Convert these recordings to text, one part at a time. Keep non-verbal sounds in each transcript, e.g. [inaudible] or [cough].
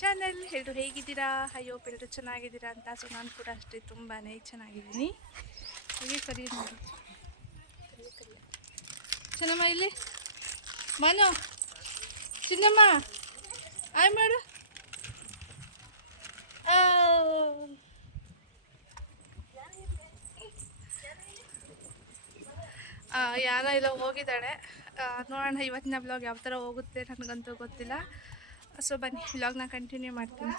Channel ಎಲ್ಲರೂ ಹೇಗಿದ್ದೀರಾ? ಅಯ್ಯೋ ಎಲ್ಲರೂ ಚೆನ್ನಾಗಿದ್ದೀರಾ? ಅಂತ. ಸೊ ನಾನು ಕೂಡ ಅಷ್ಟೇ ತುಂಬಾ ಚೆನ್ನಾಗಿದ್ದೀನಿ. ಹಾಗೆ ಕರಿ ನೋಡಿ. ಚೆನ್ನಮ್ಮ, ಇಲ್ಲಿ. ಮನು. ಚಿನ್ನಮ್ಮ. ಆಯ್ ಮಾಡು. ಯಾರೋ ಇಲ್ಲ ಹೋಗಿದ್ದಾಳೆ. ನೋಡೋಣ, ಇವತ್ತಿನ ಬ್ಲಾಗ್ ಯಾವ ಥರ ಹೋಗುತ್ತೆ, ನನಗಂತೂ ಗೊತ್ತಿಲ್ಲ. ಸೊ ಬನ್ನಿ ವ್ಲಾಗ್ನ ಕಂಟಿನ್ಯೂ ಮಾಡ್ತೀನಿ.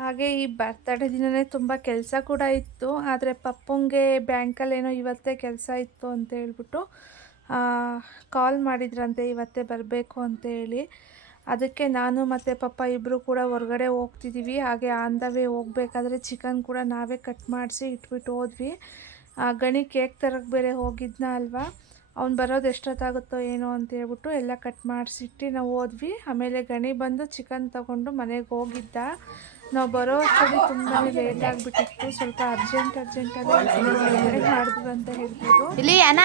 ಹಾಗೆ ಈ ಬರ್ತಡೇ ದಿನವೇ ತುಂಬ ಕೆಲಸ ಕೂಡ ಇತ್ತು, ಆದರೆ ಪಪ್ಪಂಗೆ ಬ್ಯಾಂಕಲ್ಲೇನೋ ಇವತ್ತೇ ಕೆಲಸ ಇತ್ತು ಅಂತ ಹೇಳ್ಬಿಟ್ಟು ಕಾಲ್ ಮಾಡಿದ್ರಂತೆ, ಇವತ್ತೇ ಬರಬೇಕು ಅಂತ ಹೇಳಿ. ಅದಕ್ಕೆ ನಾನು ಮತ್ತು ಪಪ್ಪ ಇಬ್ಬರು ಕೂಡ ಹೊರಗಡೆ ಹೋಗ್ತಿದ್ದೀವಿ ಹಾಗೆ ಆನ್ ದ ವೇ ಹೋಗ್ಬೇಕಾದ್ರೆ ಚಿಕನ್ ಕೂಡ ನಾವೇ ಕಟ್ ಮಾಡಿಸಿ ಇಟ್ಬಿಟ್ಟು ಹೋದ್ವಿ. ಗಣಿ ಕೇಕ್ ತರಕ್ಕೆ ಬೇರೆ ಹೋಗಿದ್ನ ಅಲ್ವಾ? ಅವ್ನು ಬರೋದು ಎಷ್ಟೊತ್ತಾಗುತ್ತೋ ಏನೋ ಅಂತ ಹೇಳ್ಬಿಟ್ಟು ಎಲ್ಲ ಕಟ್ ಮಾಡಿಸಿಟ್ಟು ನಾವು ಹೋದ್ವಿ. ಆಮೇಲೆ ಗಣಿ ಬಂದು ಚಿಕನ್ ತಗೊಂಡು ಮನೆಗೆ ಹೋಗಿದ್ದ. ನಾವು ಬರೋ ಅಷ್ಟು ತುಂಬಾ ಲೇಟ್ ಆಗಿಬಿಟ್ಟಿತ್ತು. ಸ್ವಲ್ಪ ಅರ್ಜೆಂಟ್ ಅರ್ಜೆಂಟಾಗಿ ಮಾಡಿದ್ರು ಅಂತ ಹೇಳ್ಬೋದು. ಇಲ್ಲಿ ಅಣ್ಣ.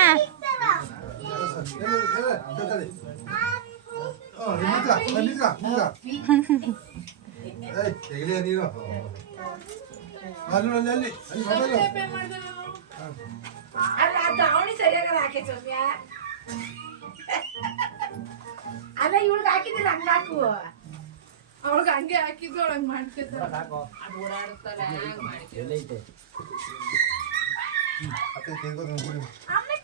어, [laughs] ಅಲ್ಲ ಇವಳಿಗೆ ಹಾಕಿದಿಲ್ಲ ಹಂಗ ಹಾಕು. ಅವ್ಳಿಗೆ ಹಂಗೆ ಹಾಕಿದ್ದು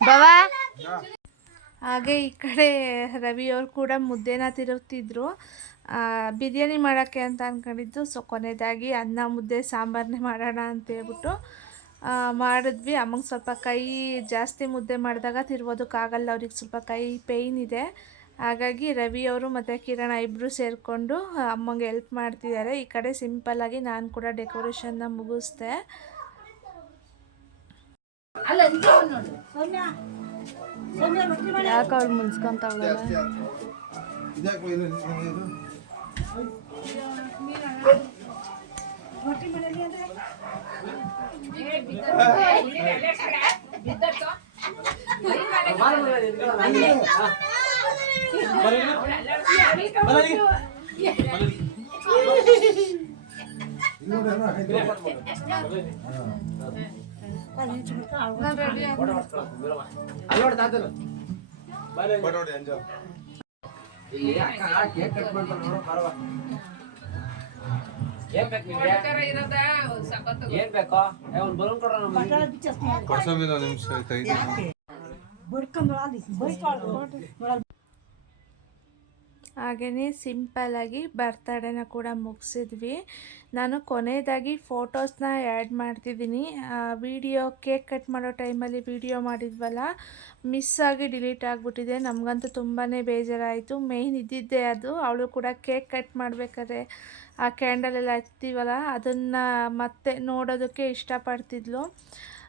ಬಾವಾ ಹಾಗೆ ಈ ಕಡೆ ರವಿಯವರು ಕೂಡ ಮುದ್ದೆನ ತಿರುಗ್ತಿದ್ರು. ಆ, ಬಿರಿಯಾನಿ ಮಾಡೋಕ್ಕೆ ಅಂತ ಅಂದ್ಕೊಂಡಿದ್ದು ಸೊ ಕೊನೆಯದಾಗಿ ಅನ್ನ ಮುದ್ದೆ ಸಾಂಬಾರನ್ನೇ ಮಾಡೋಣ ಅಂತ ಹೇಳ್ಬಿಟ್ಟು ಮಾಡಿದ್ವಿ. ಅಮ್ಮಂಗೆ ಸ್ವಲ್ಪ ಕೈ ಜಾಸ್ತಿ ಮುದ್ದೆ ಮಾಡಿದಾಗ ತಿರ್ಬೋದಕ್ಕಾಗಲ್ಲ ಅವ್ರಿಗೆ ಸ್ವಲ್ಪ ಕೈ ಪೇಯ್ನ್ ಇದೆ. ಹಾಗಾಗಿ ರವಿಯವರು ಮತ್ತು ಕಿರಣ ಇಬ್ಬರು ಸೇರಿಕೊಂಡು ಅಮ್ಮಂಗೆ ಹೆಲ್ಪ್ ಮಾಡ್ತಿದ್ದಾರೆ. ಈ ಕಡೆ ಸಿಂಪಲ್ಲಾಗಿ ನಾನು ಕೂಡ ಡೆಕೋರೇಷನ್ನ ಮುಗಿಸ್ದೆ. ಯಾಕೆ ಅವ್ಳು ಮುನ್ಸ್ಕೊಂತಾವಳ ಇದ್ಯಾಕೆ ಇದು ಇದು ರೊಟ್ಟಿ ಮಾಡಲಿ ಅಂದ್ರೆ ಇದು ನೋಡಿ ಏನೋ ಹಾಕಿದ್ರು. ಬರೋಡಿ ಅಂಜ ಇಲ್ಲಿ ಅಕ್ಕ ಕೇಕ್ ಕಟ್ ಮಾಡ್ತಾರ ನೋಡು ಪರವ ಏನ್ ಬೇಕು ನಿಮ್ಗೆ? ಏನ್ ಬೇಕು? ಏ ಒಂದ್ ಬಲೂನ್ ಕೊಡ್ರ ನಮ್ಗೆ. ಕೊಡ್ಸೋಮಿಲ್ಲ ನಿಮಿಷ ಬಡ್ಕೊಂಡು ಹಾಗೆಯೇ ಸಿಂಪಲ್ಲಾಗಿ ಬರ್ತಡೇನ ಕೂಡ ಮುಗಿಸಿದ್ವಿ. ನಾನು ಕೊನೆಯದಾಗಿ ಫೋಟೋಸ್ನ ಆ್ಯಡ್ ಮಾಡ್ತಿದ್ದೀನಿ. ವಿಡಿಯೋ ಕೇಕ್ ಕಟ್ ಮಾಡೋ ಟೈಮಲ್ಲಿ ವಿಡಿಯೋ ಮಾಡಿದ್ವಲ್ಲ, ಮಿಸ್ ಆಗಿ ಡಿಲೀಟ್ ಆಗಿಬಿಟ್ಟಿದೆ. ನಮಗಂತೂ ತುಂಬಾ ಬೇಜಾರಾಯಿತು. ಮೇಯ್ನ್ ಇದ್ದಿದ್ದೆ ಅದು. ಅವಳು ಕೂಡ ಕೇಕ್ ಕಟ್ ಮಾಡಬೇಕಾದ್ರೆ ಆ ಕ್ಯಾಂಡಲೆಲ್ಲ ಹಚ್ತೀವಲ್ಲ, ಅದನ್ನು ಮತ್ತೆ ನೋಡೋದಕ್ಕೆ ಇಷ್ಟಪಡ್ತಿದ್ಲು.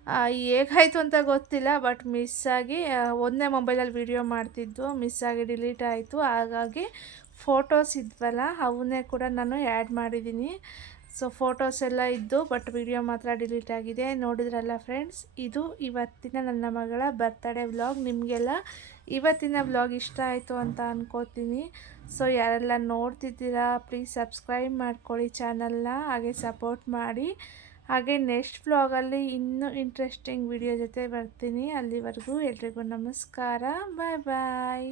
ಹೇಗಾಯಿತು ಅಂತ ಗೊತ್ತಿಲ್ಲ ಬಟ್ ಮಿಸ್ ಆಗಿ ಒಂದನೇ ಒಂದೇ ಮೊಬೈಲಲ್ಲಿ ವಿಡಿಯೋ ಮಾಡ್ತಿದ್ದು ಮಿಸ್ ಆಗಿ ಡಿಲೀಟ್ ಆಯಿತು. ಹಾಗಾಗಿ ಫೋಟೋಸ್ ಇದ್ವಲ್ಲ, ಅವನ್ನೇ ಕೂಡ ನಾನು ಆ್ಯಡ್ ಮಾಡಿದ್ದೀನಿ. ಸೊ ಫೋಟೋಸ್ ಎಲ್ಲ ಇದ್ದು ಬಟ್ ವಿಡಿಯೋ ಮಾತ್ರ ಡಿಲೀಟ್ ಆಗಿದೆ. ನೋಡಿದ್ರಲ್ಲ ಫ್ರೆಂಡ್ಸ್ ಇದು ಇವತ್ತಿನ ನನ್ನ ಮಗಳ ಬರ್ತ್ಡೇ ವ್ಲಾಗ್ ನಿಮಗೆಲ್ಲ ಇವತ್ತಿನ ವ್ಲಾಗ್ ಇಷ್ಟ ಆಯಿತು ಅಂತ ಅನ್ಕೋತೀನಿ. ಸೊ ಯಾರೆಲ್ಲ ನೋಡ್ತಿದ್ದೀರಾ ಪ್ಲೀಸ್ ಸಬ್ಸ್ಕ್ರೈಬ್ ಮಾಡ್ಕೊಳ್ಳಿ ಚಾನಲ್ನ ಹಾಗೆ ಸಪೋರ್ಟ್ ಮಾಡಿ. ಹಾಗೆ ನೆಕ್ಸ್ಟ್ ವ್ಲಾಗಲ್ಲಿ ಇನ್ನೂ ಇಂಟ್ರೆಸ್ಟಿಂಗ್ ವಿಡಿಯೋ ಜೊತೆ ಬರ್ತೀನಿ. ಅಲ್ಲಿವರೆಗೂ ಎಲ್ರಿಗೂ ನಮಸ್ಕಾರ. ಬಾಯ್ ಬಾಯ್